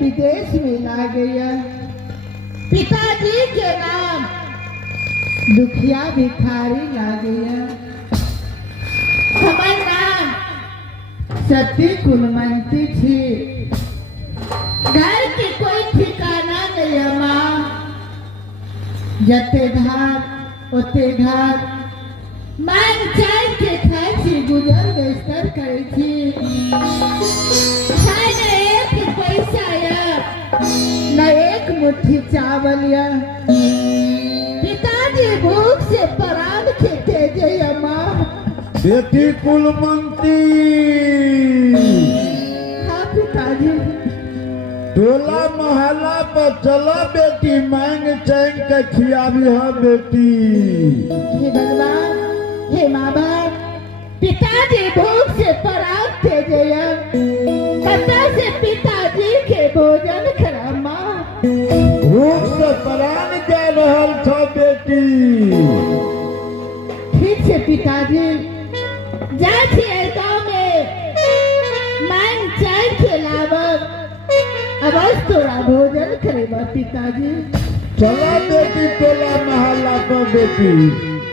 विदेश में ला गया। पिताजी के नाम दुखिया भिखारी ला गया। हमार नाम सती कुलमंती थी। घर की कोई ठिकाना नहीं माँ। जते धार ओते धार मान चाय के खाए थी, गुजर बेस्तर करे थी। न एक पैसा या न एक मुट्ठी चावल या। पिताजी भूख से प्राण खेते जय माँ। बेटी कुलमंती। हाँ पिताजी। टोला मोहल्ला पर चला बेटी, मांग चैन के खियावी है बेटी। हे भगवान, हे माँ बाप, पिताजी भूख से प्राण थे जया। कता से पिताजी के भोजन खरा माँ। भूख से प्राण जा रहल था बेटी। ठीक से पिताजी जा छिए गाँव में मांग चाय खिलावब। अवश्य तोरा भोजन करेगा पिताजी। चला बेटी टोला मोहल्ला पर बेटी।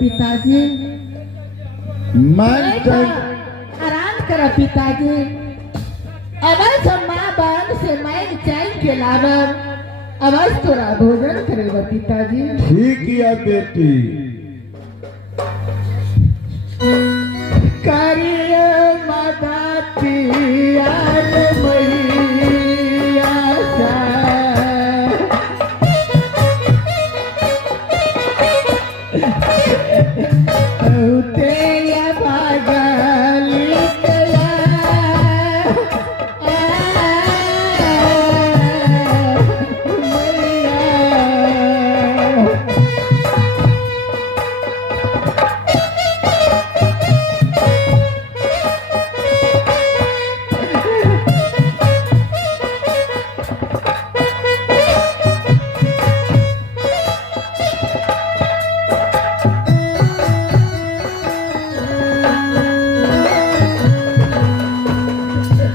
पिताजी मैं आराम करा पिताजी। अवश्य हम माँ बाप से मैं चैन के लावर अवश्य तोरा भोजन करेगा पिताजी। ठीक है बेटी। करिए माता पियान मैया सा तेया भागली तेया मैया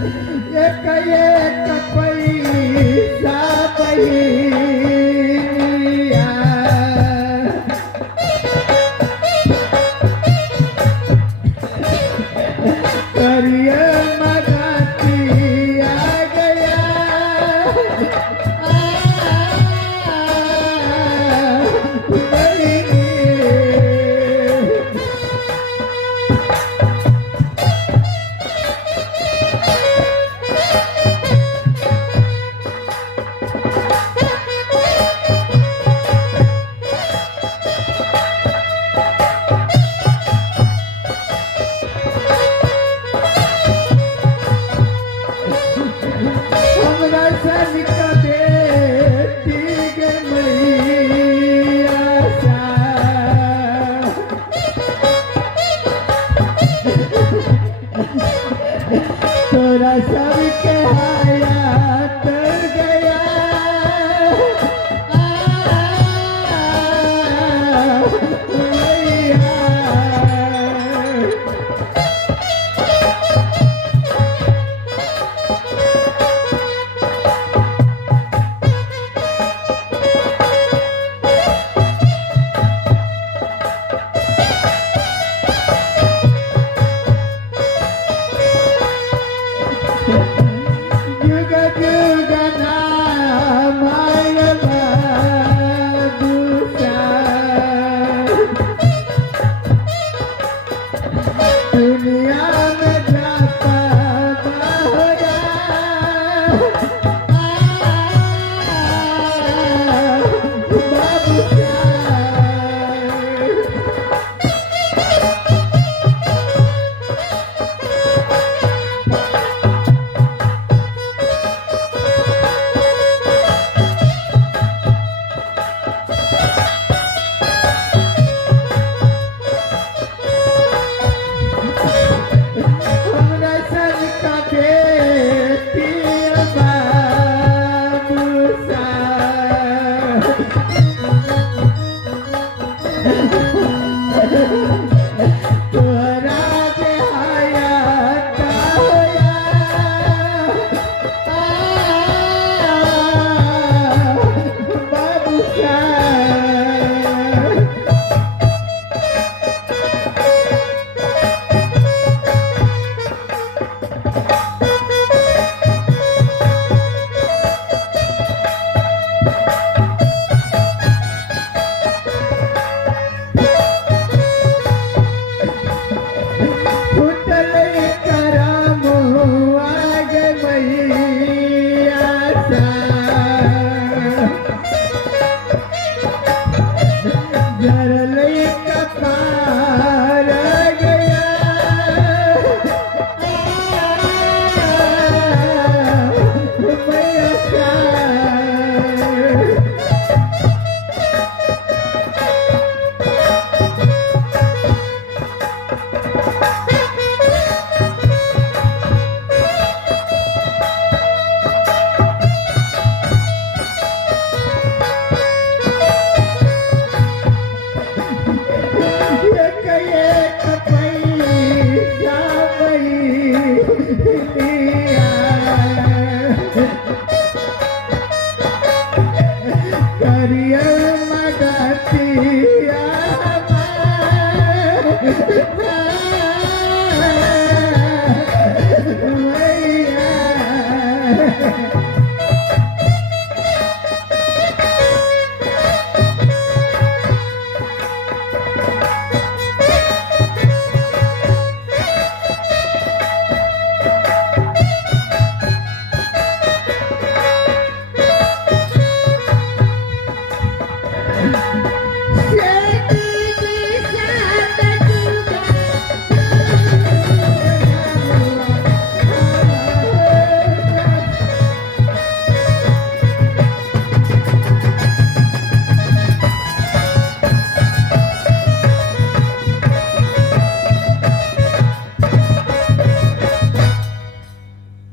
एक एक पैसा बहिनिया करिए मगती आ गया हमरा सनिक बेटी गे मैया सा तोरा सबके हयात गया जुग जुग नाम आय बाबूसा दुनिया में जाता बहोरा बाबूसा हमरा सनिक बेटी बाबूसा तोरा जे हयात होया बाबूसा फुटल करम आग मैया सा जरल कपार गया मैया सा एक एक पैसा बहिनिया करिए मगती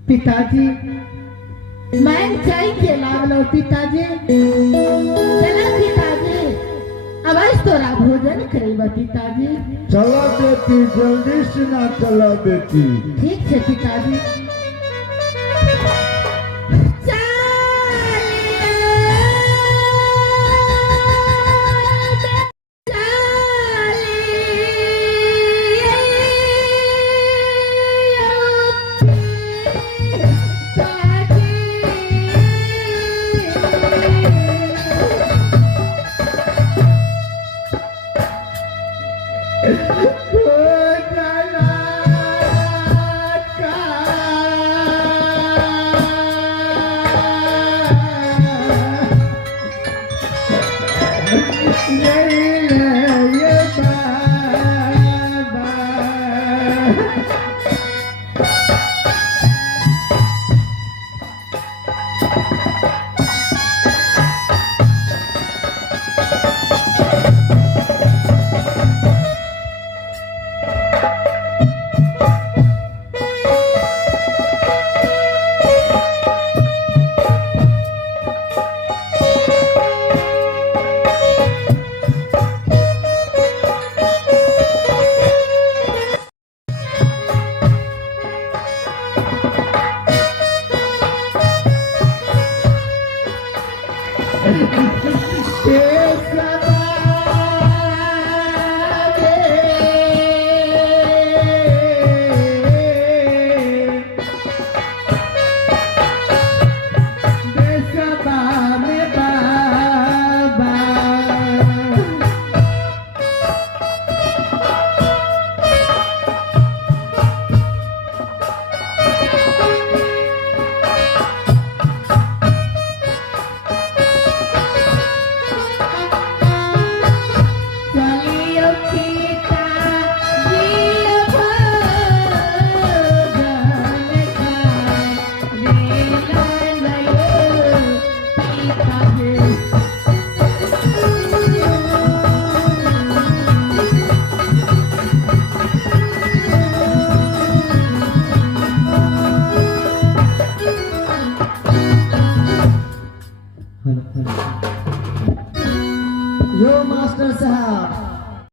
पिताजी मैं चाय के लावलो पिताजी चला पिताजी अवश्य तोरा भोजन करेबा पिताजी चला बेटी जल्दी से ना चला बेटी ठीक है पिताजी